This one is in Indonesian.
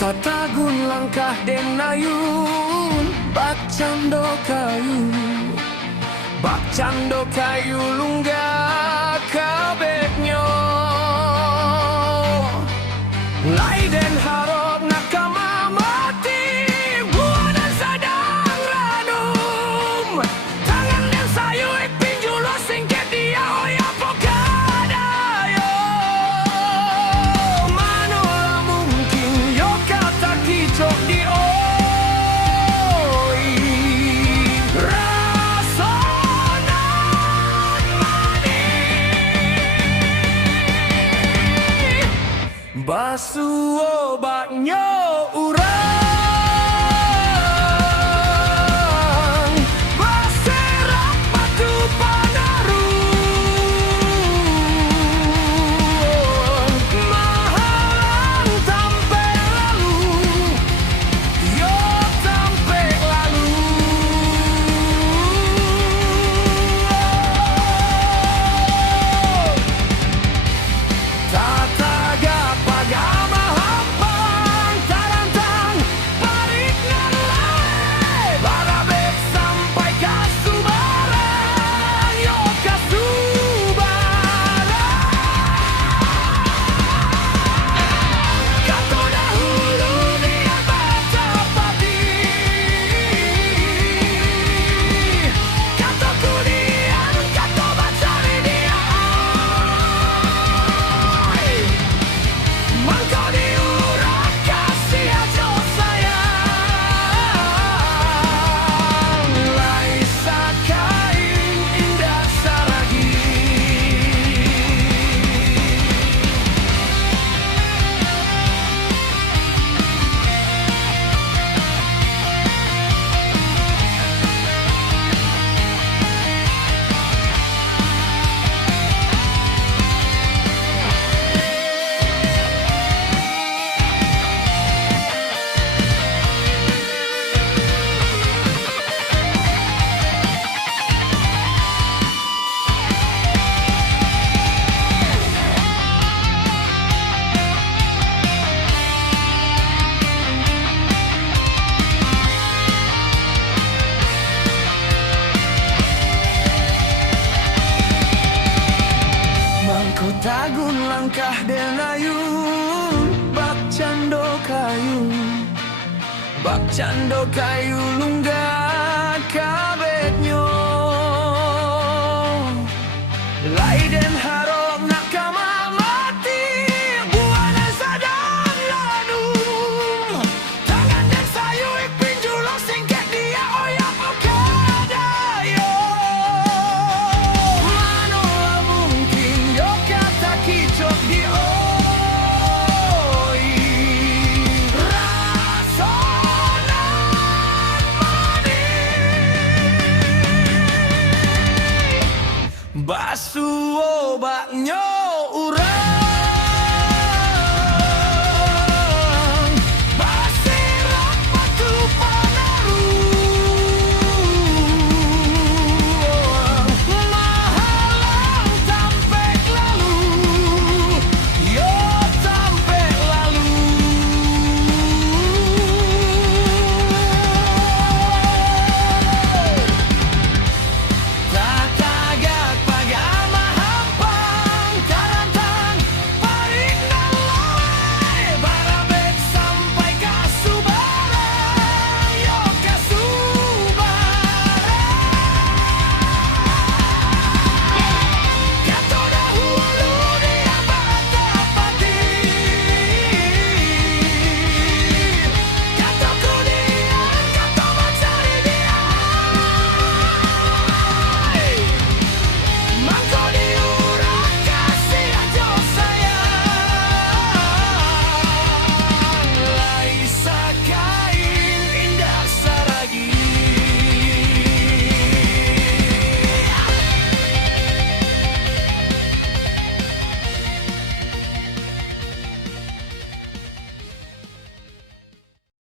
Tatagun langkah denayun bak cando kayu, bak cando kayu lunggah kabeknyo. Lai den harap nakama mati, buanan sadang ranum. Tangan den sayu ik pinjulo singket dia oya pokadayo. Manola mungkin yo kata kicok di oi. Rasonan mani basu obatnya urang, baserak batu panarun, mahalang tampe lalu, yo tampe lalu. Tataga pagama hampang tarantang balik ngalai, barabek sampai kasubaran, yo kasubaran. Kato dahulu niat baca padi, kato kuliah, kato baca media. Mangkau diurak kasih aja sayang, laisa kain indah saragi. Mangko tagun langkah denayun bak cando kayu, bak cando kayu lunggah